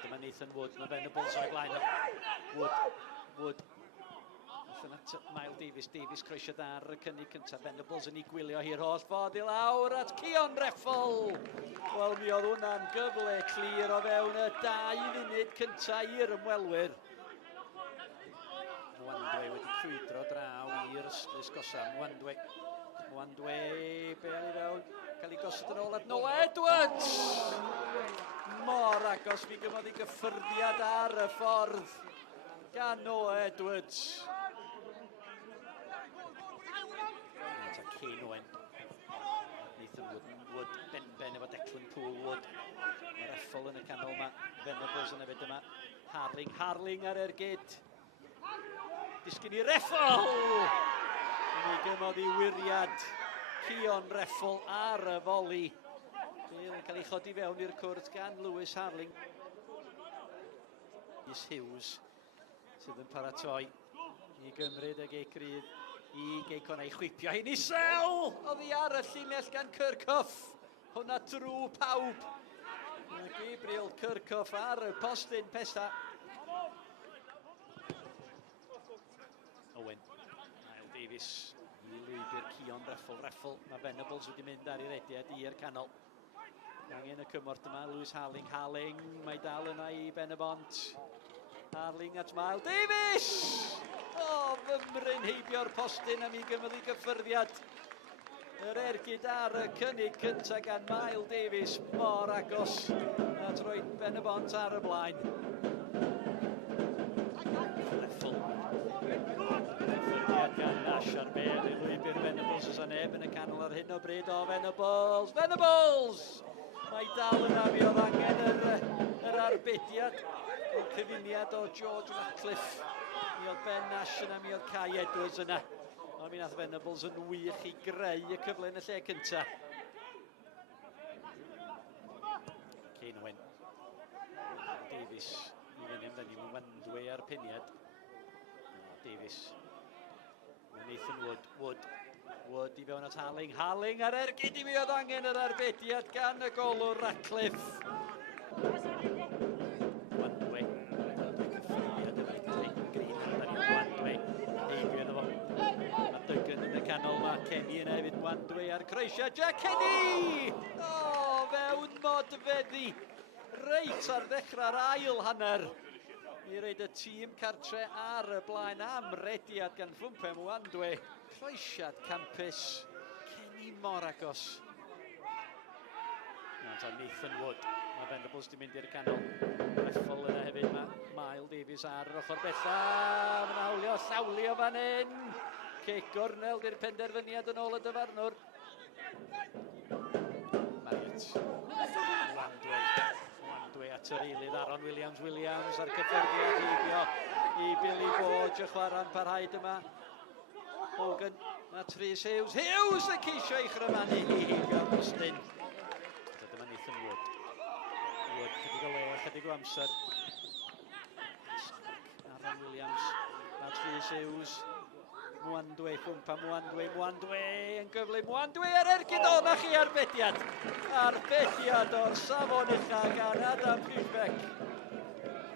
Dyma Nathan Wood, mae Venables o'i blaen. Wood. Allan at Miles Davies. Davies croesio da ar y cynnig cyntaf. Venables yn ei gwylio hi'r holl ffordd i lawr at Cion Reffel. Wel, mi oedd hwnna'n gyfle clir o fewn y 2 munud cyntaf i'r ymwelwyr. Mwandwe wedi crwydro draw i'r ysgosa. Mwandwe, be ar ei fewn? Cael ei gosod yn ôl at Noah Edwards! Mor agos fi gymodd ei gyffyrddiad ar y ffordd gan Noah Edwards. Eta Kane Owen. Nathan Wood, ben efo Declan Poole Wood. Mae'r Effel yn y canol yma. Venables yn efo yma. Harling ar ergyd. Disgyn i'r Effel! Yn ei gymodd ei wiriad. Cion Reffel ar y foli. Bale yn cael ei chodi fewn i'r cwrt gan Lewis Harling. Rhys Hughes sydd yn paratoi i gymryd y geicridd i Geicon ei chwipio hyn isel! Oedd hi ar y llinell gan Kirkhoff. Hwna drw pawb. Gabriel Kirkhoff ar y postyn pesa. Owen. Miles Davies. I lwybr Cion Reffel. Mae Venables wedi mynd ar ei rediad i'r canol. Angen y cymort yma, Lewis Harling. Mae dal yna i Benabont. Harling at Miles Davies! Fymryn heibio'r postyn am i gymryd i gyffyrddiad. Yr ergyd ar y cynnig cyntaf gan Miles Davies. Mor agos a troed Benabont ar y blaen. Gyffyrddiad gan Nash ar bel i lwybr Venables. Os a neb yn y canol ar hyn o bryd o Venables! Mae dal yna mi oedd angen yr arbediad. O'r cyfuniad o George Ratcliffe. Mi oedd Ben Nash yna, mi oedd Kai Edwards yna. Ond mi nath Venables yn wych i greu y cyfle yn y lle cyntaf. Kane Owen. Davies. I fynd amdani, mae'n Mwandwe ar piniad. Davies. Nathan Wood i fewn at Harling ar ergyd i mi oedd angen yr arbediad gan y golwr Ratcliffe. Mwandwe. Cyffyriad y Mwandwe. Heibio yna fo. A Duggan yn y canol ma. Kenny yna hefyd Mwandwe ar croesia. Jack Kenny! Fewn modfeddi. Reit ar ddechrau'r ail hanner. I reid y tîm cartre ar y blaen am rediad gan Ffwmpen Mwandwe. Croesiad campus. Kenny mor agos. Nathan Wood. Mae Venables di mynd i'r canol. Reffel yna hefyd. Miles Davies ar yr ochr bella. Mae'n hawlio llawlio fan hyn. Cic gornel di'r penderfyniad yn ôl y dyfarnwr. Marriott. Mwandwe at yr eilydd. Aaron Williams ar cyffyrddiad heibio i Billy Borge y chwarae'n parhaid yma. Hogan a Rhys Hughes. Hughes y ceisio ei chrymanu i heibio'r postyn. Dyma Nathan Wood. Chydig o le, chydig o amser. Aaron Williams a Rhys Hughes. Mwandwe, Ffwmpa Mwandwe yn gyfle. Mwandwe ar ergyd o, na chi arbediad. Arbediad o'r safon ucha gan Adam Rhysbeck.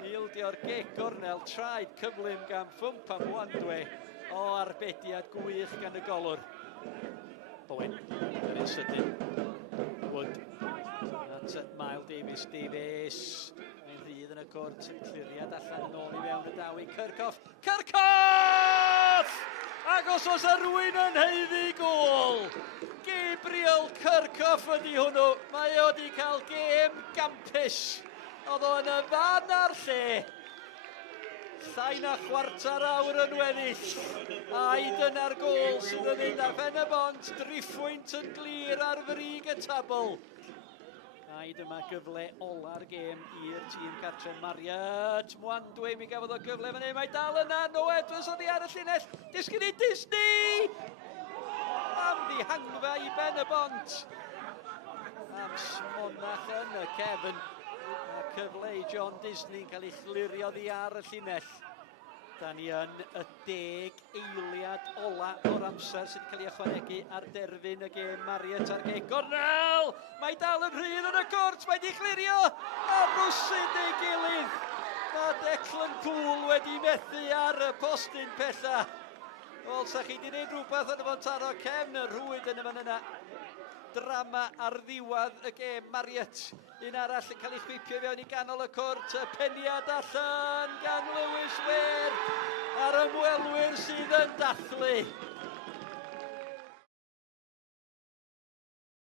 Ildio'r gec gornel, traed cyflym gan Ffwmpa Mwandwe. O arbediad gwych gan y golwr. Owen, yn un sydyn. Wood. At Miles Davies. Mae'n rhydd yn y cwrt, yn cliriad allan yn ôl i fewn y dawi. Kirkhoff! Ac os oes rhywun yn heiddi gol, Gabriel Kirkhoff ydi hwnnw. Mae o wedi cael gêm gampus. Oedd o yn y fan ar lle. Llai na chwarter awr yn weddill. A'i dyna'r gol sydd yn mynd â Benabont driffwynt yn glir ar frig y tabl. A'i dyma gyfle ola'r gêm i'r tîm cartre Marriott. Mwandwe, mi gafodd o gyfle fan hyn. Mae dal yna, Noah Edwards oddi ar y llinell. Disgyn i Disney! Am ddihangfa i Benabont. Am smonach yn y cefn. A cyfle i John Disney'n cael ei chlirio ddi ar y llinell. Da ni yn y 10 eiliad ola o'r amser sydd wedi cael ei ychwanegu ar derfyn y gêm. Marriott ar gêm gornel! Mae dal yn rhydd yn y cwrt, mae wedi chlirio a rwsyd ei gilydd. Mae Declan Poole wedi methu ar y postyn pella. Wel, sa chi wedi gwneud rhywbeth yn y fan taro cefn y rhwyd yn y fan yna. Drama ar ddiwedd y gêm. Marriott, un arall yn cael ei chwipio fewn i ganol y cwrt. Y peniad allan gan Lewis Ware a'r ymwelwyr sydd yn dathlu.